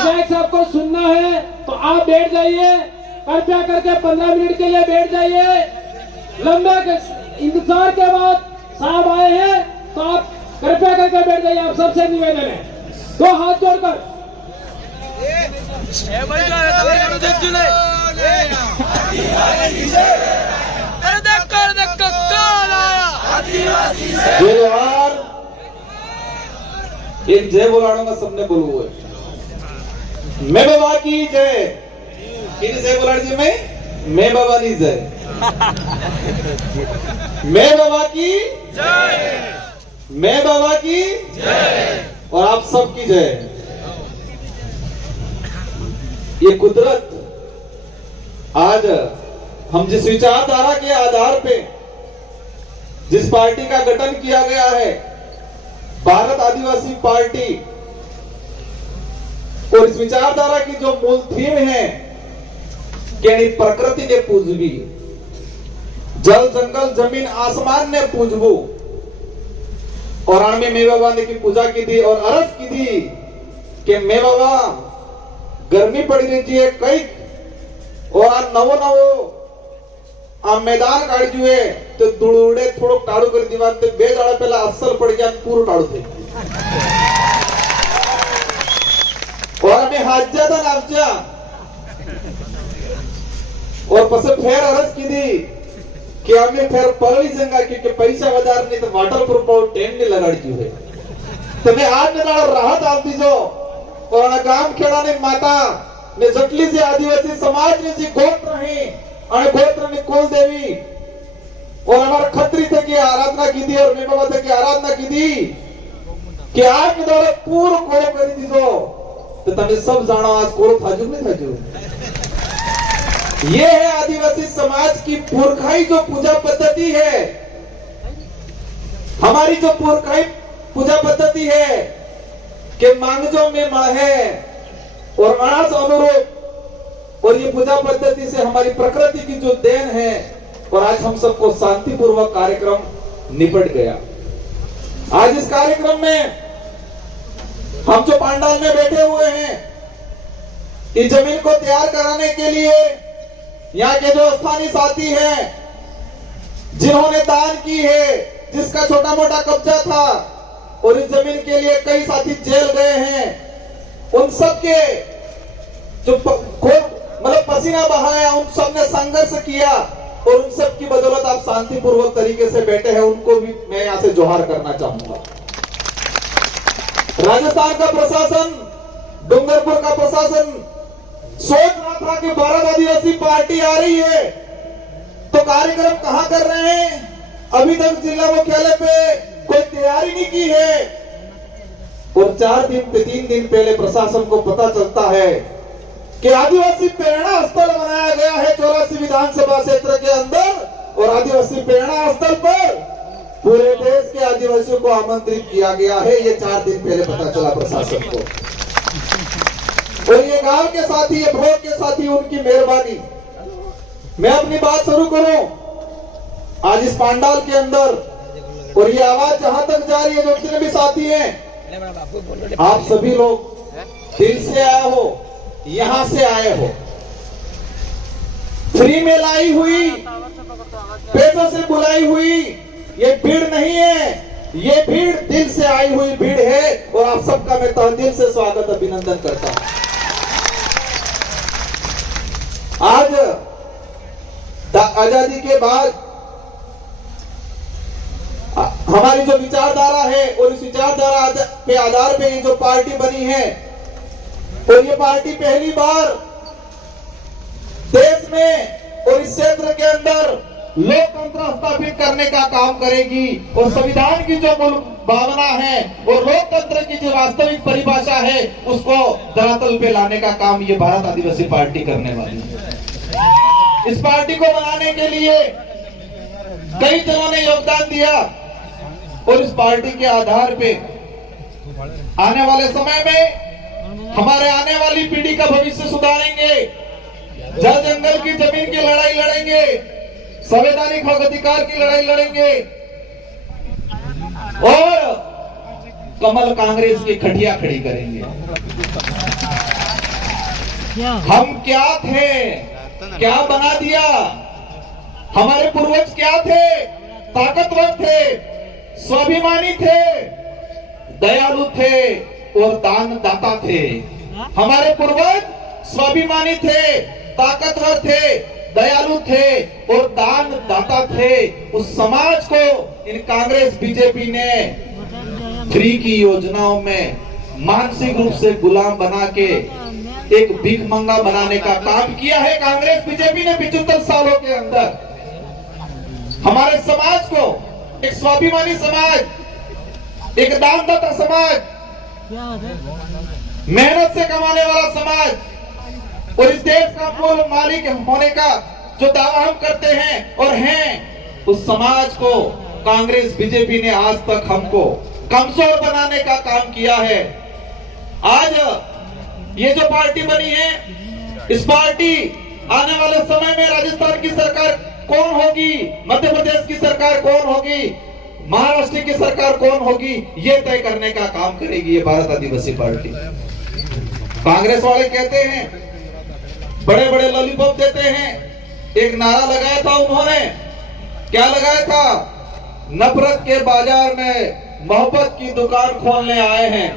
विधायक साहब को सुनना है तो आप बैठ जाइए, कृपया करके 15 मिनट के लिए बैठ जाइए। लंबे इंतजार के बाद साहब आए हैं तो आप कृपया करके बैठ जाइए। आप सबसे निवेदन है, दो हाथ जोड़कर। एक जय बोलाऊंगा, सबने बोलू है। मैं बाबा की जय। किन जय बोला जी? मैं बाबा की जय। मैं बाबा की जय। मैं बाबा की जय और आप सबकी जय। ये कुदरत आज हम जिस विचारधारा के आधार पे जिस पार्टी का गठन किया गया है, भारत आदिवासी पार्टी, और इस विचारधारा की जो मूल थीम है कि प्रकृति ने पूजबी, जल जंगल जमीन आसमान ने पूजबू, और आने में बाबा ने की पूजा की थी और अरज की थी कि मैं बाबा गर्मी पड़ी रही है कई और आ नवो नवो आ मैदान काढ़ जुए तो दुड़ुड़े थोड़ो टाड़ू कर दीवार ते बे दाड़ा पहला असर पड़ गया पूरा टाड़ू थे और हमें हाज्या था नामचा और पसे फेर अरज की थी कि हमें फेर पलड़ी जंगा क्योंकि पैसा वधार नहीं तो वाटर प्रूफ और टेंट नहीं लगाड़ की हुए तो मैं आज में राहत आती जो और गांव खेड़ा ने माता ने जटली से आदिवासी समाज ने जी गोत्र रही और गोत्र ने कुल देवी और हमारा खत्री थे की आराधना की थी और मैं बाबा थे की आराधना की थी कि आज में दौरे पूर्ण कोलो करी थी तो तमें सब जानो आज कोलो थाजू नहीं थाजू। ये है आदिवासी समाज की पुरखाई जो पूजा पद्धति है, हमारी जो पुरखाई पूजा पद्धति है कि मांगजो में मण है और अनास अनुरूप, और ये पूजा पद्धति से हमारी प्रकृति की जो देन है, और आज हम सबको शांतिपूर्वक कार्यक्रम निपट गया। आज इस कार्यक्रम में हम जो पंडाल में बैठे हुए हैं, इस जमीन को तैयार कराने के लिए यहाँ के जो स्थानीय साथी हैं जिन्होंने दान की है, जिसका छोटा मोटा कब्जा था और इस जमीन के लिए कई साथी जेल गए हैं, उन सबके जो मतलब पसीना बहाया, उन सब ने संघर्ष किया और उन सब की बदौलत आप शांतिपूर्वक तरीके से बैठे हैं, उनको भी मैं यहां से जोहार करना चाहूंगा। राजस्थान का प्रशासन, डूंगरपुर का प्रशासन सोच रहा था कि भारत आदिवासी पार्टी आ रही है तो कार्यक्रम कहां कर रहे हैं, अभी तक जिला मुख्यालय पे कोई तैयारी नहीं की है, और 3 दिन पहले प्रशासन को पता चलता है कि आदिवासी प्रेरणा स्थल बनाया गया है 84 विधानसभा क्षेत्र के अंदर, और आदिवासी प्रेरणा स्थल पर पूरे देश के आदिवासियों को आमंत्रित किया गया है। ये 4 दिन पहले पता चला प्रशासन को, और ये गांव के साथी, ये ब्लॉक के साथी, उनकी मेहरबानी। मैं अपनी बात शुरू करूं आज इस पंडाल के अंदर, और ये आवाज जहां तक जा रही है, जो जितने भी साथी हैं, आप सभी लोग दिल से आए हो, यहां से आए हो, फ्री में लाई हुई, पैसों से बुलाई हुई ये भीड़ नहीं है, ये भीड़ दिल से आई हुई भीड़ है, और आप सबका मैं तहे दिल से स्वागत अभिनंदन करता हूं। आज आजादी के बाद हमारी जो विचारधारा है, और इस विचारधारा के आधार पे ये जो पार्टी बनी है, और ये पार्टी पहली बार देश में और इस क्षेत्र के अंदर लोकतंत्र स्थापित करने का काम करेगी, और संविधान की जो मूल भावना है और लोकतंत्र की जो वास्तविक परिभाषा है उसको धरातल पे लाने का काम ये भारत आदिवासी पार्टी करने वाली है। इस पार्टी को बनाने के लिए कई जनों ने योगदान दिया, और इस पार्टी के आधार पे आने वाले समय में हमारे आने वाली पीढ़ी का भविष्य सुधारेंगे, जल जंगल की जमीन की लड़ाई लड़ेंगे, संवैधानिक हक अधिकार की लड़ाई लड़ेंगे, और कमल कांग्रेस की खटिया खड़ी करेंगे। हम क्या थे, क्या बना दिया। हमारे पूर्वज क्या थे, ताकतवर थे, स्वाभिमानी थे, दयालु थे और दानदाता थे। हमारे पूर्वज स्वाभिमानी थे, ताकतवर थे, दयालु थे और दानदाता थे। उस समाज को इन कांग्रेस बीजेपी ने फ्री की योजनाओं में मानसिक रूप से गुलाम बना के एक भीख मंगा बनाने का काम किया है। कांग्रेस बीजेपी ने 75 सालों के अंदर हमारे समाज को एक स्वाभिमानी समाज, एक दानदाता समाज, मेहनत से कमाने वाला समाज और इस देश का मूल मालिक होने का जो दावा हम करते हैं और हैं, उस समाज को कांग्रेस बीजेपी ने आज तक हमको कमजोर बनाने का काम किया है। आज ये जो पार्टी बनी है, इस पार्टी आने वाले समय में राजस्थान की सरकार कौन होगी, मध्य प्रदेश की सरकार कौन होगी, महाराष्ट्र की सरकार कौन होगी, ये तय करने का काम करेगी ये भारत आदिवासी पार्टी। कांग्रेस वाले कहते हैं, बड़े बड़े लॉलीपॉप देते हैं। एक नारा लगाया था उन्होंने, क्या लगाया था, नफरत के बाजार में मोहब्बत की दुकान खोलने आए हैं।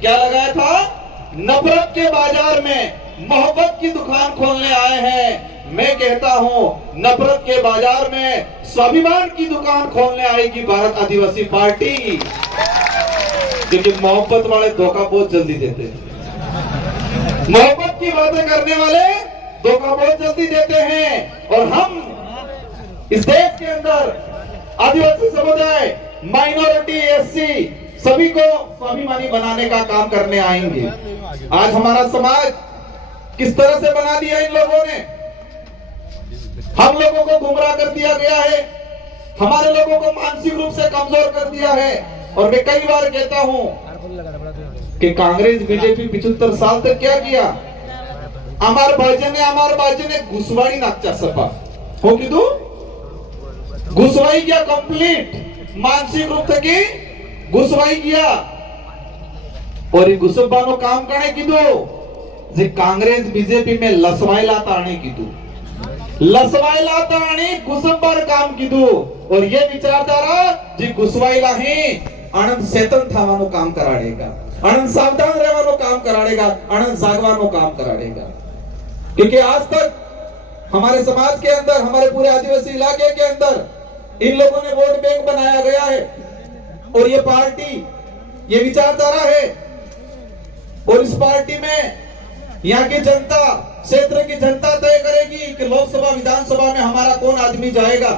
क्या लगाया था, नफरत के बाजार में मोहब्बत की दुकान खोलने आए हैं। मैं कहता हूं, नफरत के बाजार में स्वाभिमान की दुकान खोलने आएगी भारत आदिवासी पार्टी, क्योंकि मोहब्बत वाले धोखा बहुत जल्दी देते हैं। मोहब्बत की बातें करने वाले धोखा बहुत जल्दी देते हैं। और हम इस देश के अंदर आदिवासी समुदाय, माइनॉरिटी, एससी सभी को स्वाभिमानी बनाने का काम करने आएंगे। आज हमारा समाज किस तरह से बना दिया इन लोगों ने, हम लोगों को गुमराह कर दिया गया है, हमारे लोगों को मानसिक रूप से कमजोर कर दिया है। और मैं कई बार कहता हूं कि कांग्रेस बीजेपी 75 साल तक क्या किया, अमार बाजे ने घुसवाड़ी नाकचा सपा हो कीधु, घुसवाई किया कंप्लीट, मानसिक रूप से की घुसवाई किया। और ये घुसबानो काम करने कीधु, जे कांग्रेस बीजेपी में लसवायला ताणे कीधु, लसवायला ताणे घुसबार काम कीधु। और ये विचारधारा जी घुसवायला ही आनंद चेतन थावानो काम कराड़ेगा, आनंद सावधान रहवानो काम कराड़ेगा, आनंद जागवानो काम कराड़ेगा। क्योंकि आज तक हमारे समाज के अंदर, हमारे पूरे आदिवासी इलाके के अंदर इन लोगों ने वोट बैंक बनाया गया है और ये पार्टी, ये विचारधारा है। और इस पार्टी में यहाँ की जनता, क्षेत्र की जनता तय करेगी कि लोकसभा विधानसभा में हमारा कौन आदमी जाएगा।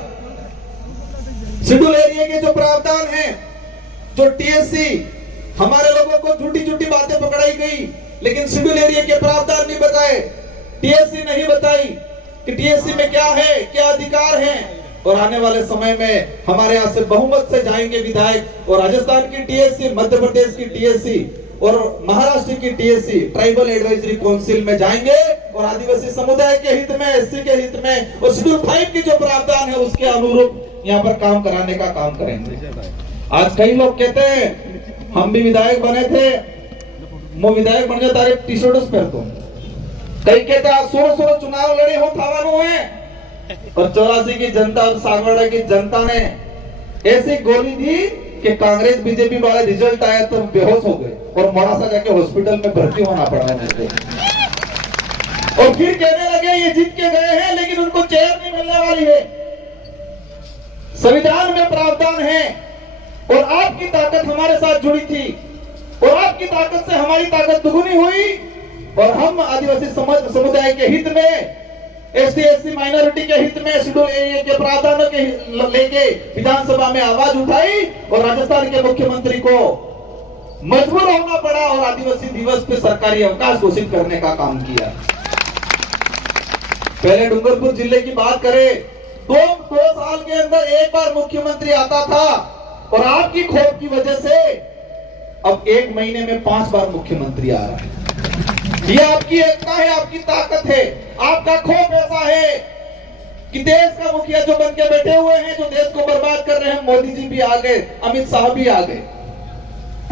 शेड्यूल एरिया के जो प्रावधान है, जो टीएससी, हमारे लोगों को झूठी झूठी बातें पकड़ाई गई, लेकिन शेड्यूल एरिया के प्रावधान नहीं बताए, टीएससी नहीं बताई कि टीएससी में क्या है, क्या अधिकार है। और आने वाले समय में हमारे यहाँ से बहुमत से जाएंगे विधायक, और राजस्थान की टीएससी, मध्य प्रदेश की टीएससी और महाराष्ट्र की टीएससी ट्राइबल एडवाइजरी काउंसिल में जाएंगे और आदिवासी समुदाय के हित में, एससी के हित में और शेड्यूल 5 की जो प्रावधान है उसके अनुरूप यहाँ पर काम कराने का काम करेंगे। आज कई लोग कहते हैं हम भी विधायक बने थे, मैं विधायक बन गया तारे टी शर्ट पहनता हूँ। कई कहते हैं 16 चुनाव लड़े हो थावानो है, और 84 की जनता और सागवाड़ा की जनता ने ऐसी गोली दी कि कांग्रेस बीजेपी वाला रिजल्ट आया तो बेहोश हो गए और मोड़ासा जाके हॉस्पिटल में भर्ती होना पड़ा मुझे। और फिर कहने लगे ये जीत के गए हैं, लेकिन उनको चेयर नहीं मिलने वाली है। संविधान में प्रावधान है और आपकी ताकत हमारे साथ जुड़ी थी और आपकी ताकत से हमारी ताकत दुगुनी हुई। और हम आदिवासी समुदाय के हित में, एसटी एससी माइनॉरिटी के हित में शेड्यूल एरिया के प्रावधानों के लेके विधानसभा में आवाज उठाई और राजस्थान के मुख्यमंत्री को मजबूर होना पड़ा और आदिवासी दिवस पे सरकारी अवकाश घोषित करने का काम किया। पहले डूंगरपुर जिले की बात करें तो 2 साल के अंदर एक बार मुख्यमंत्री आता था और आपकी खोट की वजह से अब 1 महीने में 5 बार मुख्यमंत्री आ रहा है। ये आपकी एकता है, आपकी ताकत है। आपका खौफ ऐसा है कि देश का मुखिया जो बन के बैठे हुए हैं, जो देश को बर्बाद कर रहे हैं, मोदी जी भी आ गए, अमित शाह भी आ गए,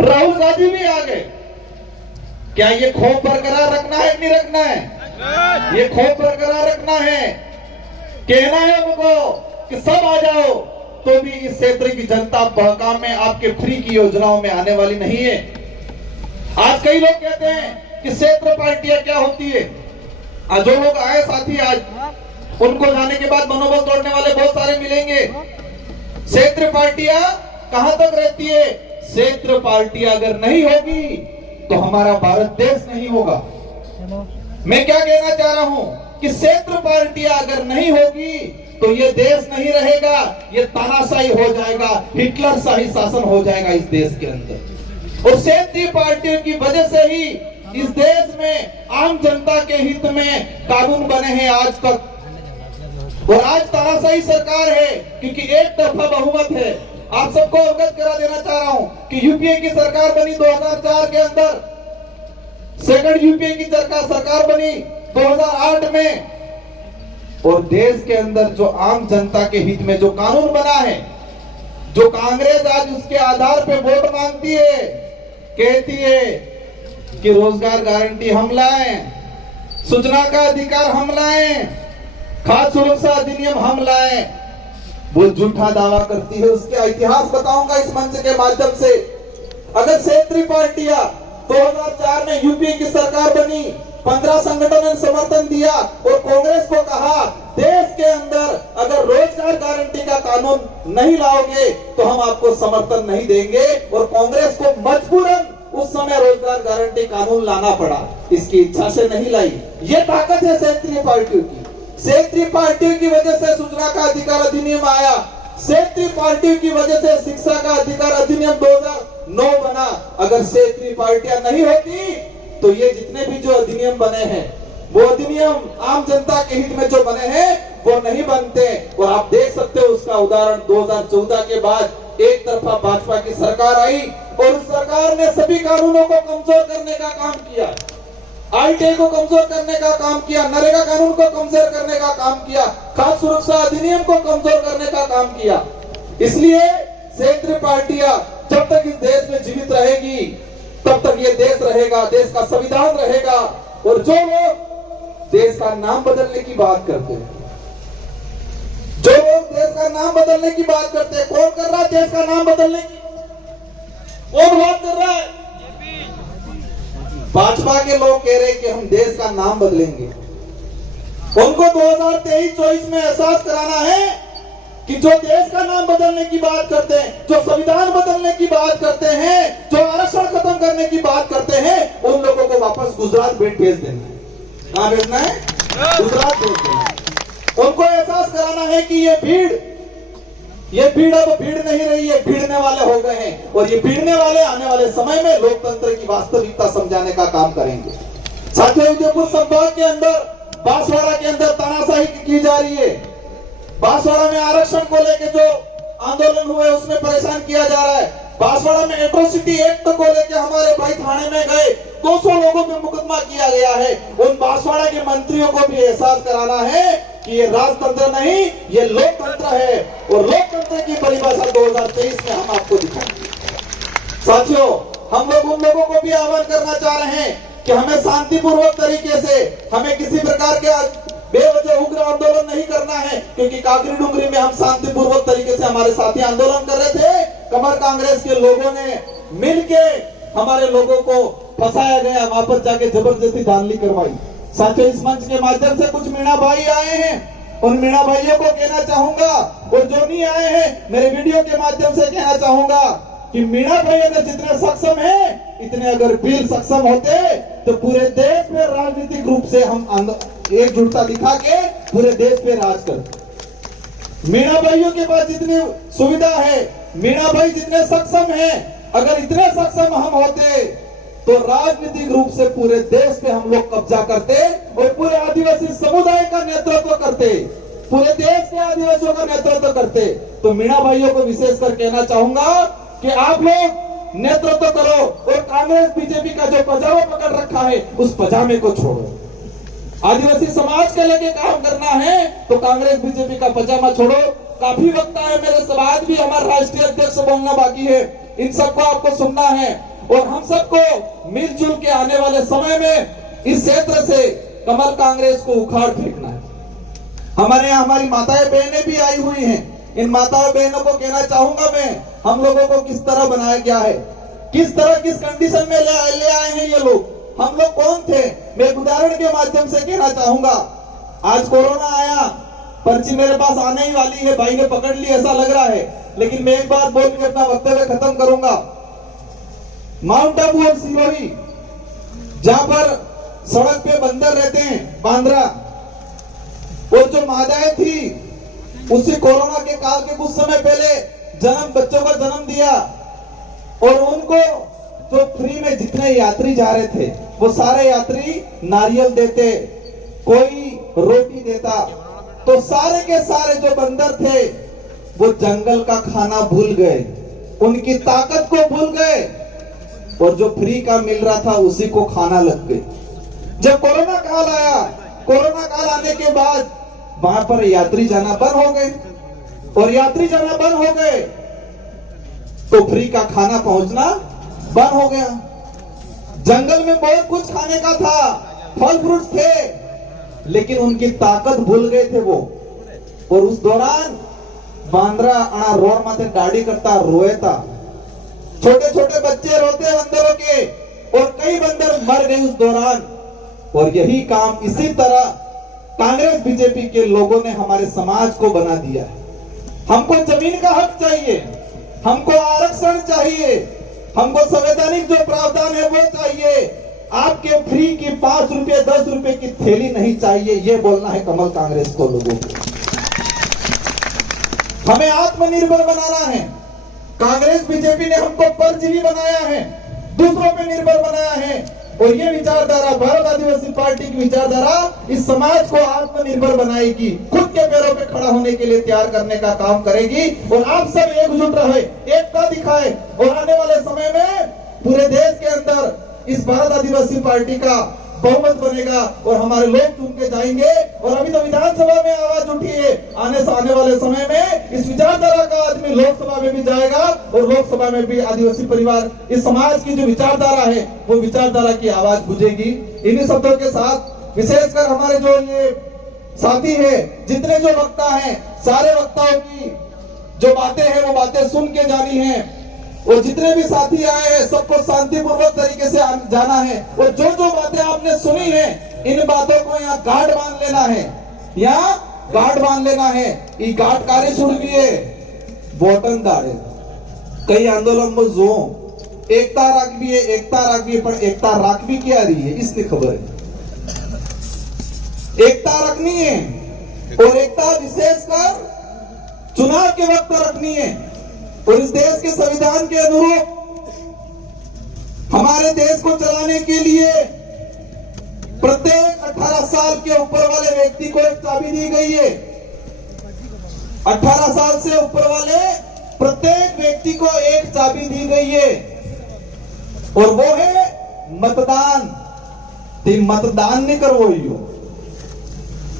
राहुल गांधी भी आ गए। क्या ये खौफ बरकरार रखना है कि नहीं रखना है? ये खौफ बरकरार रखना है, कहना है उनको कि सब आ जाओ, तो भी इस क्षेत्र की जनता बहकाम में आपके फ्री की योजनाओं में आने वाली नहीं है। आज कई लोग कहते हैं कि क्षेत्र पार्टियां क्या होती है। आज जो लोग आए साथी, आज उनको जाने के बाद मनोबल तोड़ने वाले बहुत सारे मिलेंगे। क्षेत्र पार्टियां कहां तक रहती है? क्षेत्र पार्टियां अगर नहीं होगी तो हमारा भारत देश नहीं होगा। मैं क्या कहना चाह रहा हूं कि क्षेत्र पार्टियां अगर नहीं होगी तो ये देश नहीं रहेगा, ये तानाशाही हो जाएगा, हिटलर शाही शासन हो जाएगा इस देश के अंदर। और क्षेत्रीय पार्टियों की वजह से ही इस देश में आम जनता के हित में कानून बने हैं आज तक। और आज तानाशाही सरकार है क्योंकि एक तरफा बहुमत है। आप सबको अवगत करा देना चाह रहा हूं कि यूपीए की सरकार बनी 2004 के अंदर, सेकंड यूपीए की सरकार बनी 2008 में, और देश के अंदर जो आम जनता के हित में जो कानून बना है, जो कांग्रेस आज उसके आधार पे वोट मांगती है, कहती है कि रोजगार गारंटी हम लाएं, सूचना का अधिकार हम लाएं, खाद्य सुरक्षा अधिनियम हम लाएं, वो झूठा दावा करती है। उसके इतिहास बताऊंगा इस मंच के माध्यम से। अगर क्षेत्रीय पार्टियां 2004 में यूपीए की सरकार बनी, 15 संगठनों ने समर्थन दिया और कांग्रेस को कहा देश के अंदर अगर रोजगार गारंटी का कानून नहीं लाओगे तो हम आपको समर्थन नहीं देंगे, और कांग्रेस को मजबूरन उस समय रोजगार गारंटी कानून लाना पड़ा, इसकी इच्छा से नहीं लाई। ये ताकत है क्षेत्रीय पार्टियों की। क्षेत्रीय पार्टियों की वजह से सूचना का अधिकार अधिनियम आया, क्षेत्रीय पार्टियों की वजह से शिक्षा का अधिकार अधिनियम 2009 बना। अगर क्षेत्रीय पार्टियां नहीं होती तो ये जितने भी जो अधिनियम बने हैं, वो अधिनियम आम जनता के हित में जो बने हैं वो नहीं बनते। और आप देख सकते हो उसका उदाहरण 2014 के बाद एक तरफा भाजपा की सरकार आई और उस सरकार ने सभी कानूनों को कमजोर करने का काम किया, आईटीआई को कमजोर करने का काम किया, नरेगा कानून को कमजोर करने का काम किया, खाद्य सुरक्षा अधिनियम को कमजोर करने का काम किया। इसलिए क्षेत्रीय पार्टियां जब तक इस देश में जीवित रहेगी तब तक ये देश रहेगा, देश का संविधान रहेगा। और जो लोग देश का नाम बदलने की बात करते हैं, जो लोग देश का नाम बदलने की बात करते हैं, कौन कर रहा है देश का नाम बदलने की? कौन बात कर रहा है? भाजपा के लोग कह रहे हैं कि हम देश का नाम बदलेंगे। उनको 2023-24 में एहसास कराना है कि जो देश का नाम बदलने की बात करते हैं, जो संविधान बदलने की बात करते हैं, जो आरक्षण खत्म करने की बात करते हैं, उन लोगों को वापस गुजरात भेज देना है। कहां भेजना है? गुजरात भेज देना है। उनको एहसास कराना है कि ये भीड़ अब भीड़ नहीं रही है, भीड़ने वाले हो गए हैं, और ये भीड़ने वाले आने वाले समय में लोकतंत्र की वास्तविकता समझाने का काम करेंगे। साथियों, उदयपुर संभाग के अंदर बांसवाड़ा के अंदर तानाशाही की जा रही है। बांसवाड़ा में आरक्षण को लेकर जो आंदोलन हुए उसमें परेशान किया जा रहा है। बांसवाड़ा में एट्रोसिटी एक्ट को लेकर हमारे भाई थाने में गए, 200 लोगों पे मुकदमा किया गया है। उन बांसवाड़ा के मंत्रियों को भी एहसास कराना है कि ये राजतंत्र नहीं, ये लोकतंत्र है, और लोकतंत्र की परिभाषा 2023 में हम आपको दिखाएंगे। साथियों, हम लोग उन लोगों को भी आह्वान करना चाह रहे हैं कि हमें शांतिपूर्वक तरीके से, हमें किसी प्रकार के बेवजह उग्र आंदोलन नहीं करना है, क्योंकि काकरी डुंगरी में हम शांतिपूर्वक तरीके से हमारे साथी आंदोलन कर रहे थे। कमर कांग्रेस के लोगों ने मिलके हमारे लोगों को फंसाया गया, वहां पर जाके जबरदस्ती धांधली करवाई। साथियों, इस मंच के माध्यम से कुछ मीणा भाई आए हैं, उन मीणा भाइयों को कहना चाहूंगा, और जो नहीं आए हैं मेरे वीडियो के माध्यम से कहना चाहूंगा कि मीणा भाई अगर जितने सक्षम है, इतने अगर वीर सक्षम होते तो पूरे देश में राजनीतिक रूप से हम एकजुटता दिखा के पूरे देश पे राज करते। मीणा भाइयों के पास जितनी सुविधा है, मीणा भाई जितने सक्षम हैं, अगर इतने सक्षम हम होते तो राजनीतिक रूप से पूरे देश पे हम लोग कब्जा करते और पूरे आदिवासी समुदाय का नेतृत्व करते, पूरे देश के आदिवासियों का नेतृत्व करते। तो मीणा भाइयों को विशेष कर कहना चाहूंगा कि आप लोग नेतृत्व करो, और कांग्रेस बीजेपी का जो पजामा पकड़ रखा है उस पजामे को छोड़ो। आदिवासी समाज के लेके काम करना है तो कांग्रेस बीजेपी का पजामा छोड़ो। काफी वक्त है, मेरे बाद भी हमारा राष्ट्रीय अध्यक्ष बोलना बाकी है, इन सबको आपको सुनना है, और हम सबको मिलजुल के आने वाले समय में इस क्षेत्र से कमल कांग्रेस को उखाड़ फेंकना है। हमारे यहाँ हमारी माताएं बहनें भी आई हुई हैं। इन माताओं बहनों को कहना चाहूंगा मैं, हम लोगों को किस तरह बनाया गया है, किस तरह किस कंडीशन में ले आए हैं ये लोग, हम लोग कौन थे। मैं एक उदाहरण के माध्यम से कहना चाहूंगा। आज कोरोना आया, पर्ची मेरे पास आने ही वाली है, भाई ने पकड़ ली ऐसा लग रहा है, लेकिन मैं एक बात बोल के अपना वक्तव्य खत्म करूंगा। माउंट आबू और सिरोही, जहां पर सड़क पे बंदर रहते हैं, बांद्रा, और जो मादाएं थी उसी कोरोना के काल के कुछ समय पहले बच्चों का जन्म दिया, और उनको जो फ्री में जितने यात्री जा रहे थे वो सारे यात्री नारियल देते, कोई रोटी देता, तो सारे के सारे जो बंदर थे वो जंगल का खाना भूल गए, उनकी ताकत को भूल गए, और जो फ्री का मिल रहा था उसी को खाना लग गए। जब कोरोना काल आया, कोरोना काल आने के बाद वहां पर यात्री जाना बंद हो गए, और यात्री जाना बंद हो गए तो फ्री का खाना पहुंचना बंद हो गया। जंगल में बहुत कुछ खाने का था, फल फ्रूट थे, लेकिन उनकी ताकत भूल गए थे वो। और उस दौरान बांद्रा अणा रोड माथे गाड़ी करता रोए था, छोटे छोटे बच्चे रोते बंदरों के, और कई बंदर मर गए उस दौरान। और यही काम इसी तरह कांग्रेस बीजेपी के लोगों ने हमारे समाज को बना दिया है। हमको जमीन का हक चाहिए, हमको आरक्षण चाहिए, हमको संवैधानिक जो प्रावधान है वो चाहिए। आपके फ्री की 5 रुपए 10 रुपए की थैली नहीं चाहिए, ये बोलना है कमल कांग्रेस को लोगों को। हमें आत्मनिर्भर बनाना है। कांग्रेस बीजेपी ने हमको परजीवी बनाया है, दूसरों पे निर्भर बनाया है, और ये विचारधारा भारत आदिवासी पार्टी की विचारधारा इस समाज को आत्मनिर्भर बनाएगी, खुद के पैरों पे खड़ा होने के लिए तैयार करने का काम करेगी। और आप सब एकजुट रहे, एकता दिखाए, और आने वाले समय में पूरे देश के अंदर इस भारत आदिवासी पार्टी का बहुमत बनेगा, और हमारे लोग चुन के जाएंगे। और अभी तो विधानसभा में आवाज उठी है, आने वाले समय में इस विचारधारा का आदमी लोकसभा में भी जाएगा, और लोकसभा में भी आदिवासी परिवार, इस समाज की जो विचारधारा है वो विचारधारा की आवाज गूंजेगी। इन्हीं शब्दों के साथ विशेषकर हमारे जो ये साथी है, जितने जो वक्ता हैं, सारे वक्ताओं की जो बातें हैं वो बातें सुन के जानी है, और जितने भी साथी आए हैं सबको शांतिपूर्वक तरीके से जाना है। और जो जो बातें आपने सुनी है, इन बातों को यहाँ गांठ बांध लेना है, यहाँ गांठ बांध लेना है। ये गांठ कार्य शुरू किए बोटन दाड़े कई आंदोलन में जो एकता राखवी है, एकता राखवी, पर एकता राखवी क्या रही है इसकी खबर है। एकता रखनी है, और एकता विशेषकर चुनाव के वक्त रखनी है। और इस देश के संविधान के अनुरूप हमारे देश को चलाने के लिए प्रत्येक 18 साल के ऊपर वाले व्यक्ति को एक चाबी दी गई है। 18 साल से ऊपर वाले प्रत्येक व्यक्ति को एक चाबी दी गई है, और वो है मतदान। मतदान नहीं करवो,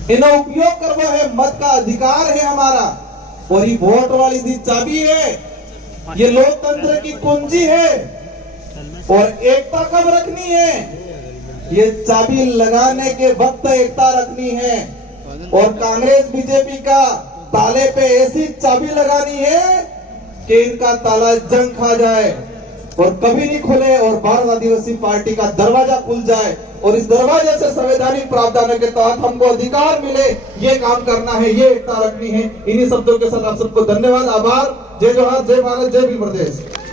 इन्हें उपयोग करवो है, मत का अधिकार है हमारा। और ये वोट वाली दी चाबी है, ये लोकतंत्र की कुंजी है। और एकता कब रखनी है, ये चाबी लगाने के वक्त एकता रखनी है। और कांग्रेस बीजेपी का ताले पे ऐसी चाबी लगानी है कि इनका ताला जंग खा जाए और कभी नहीं खुले, और भारत आदिवासी पार्टी का दरवाजा खुल जाए, और इस दरवाजे से संवैधानिक प्रावधानों के तहत हमको अधिकार मिले। ये काम करना है, ये एकता रखनी है। इन्हीं शब्दों के साथ आप सबको धन्यवाद, आभार। जय जोहार, जय भारत, जय भीम प्रदेश।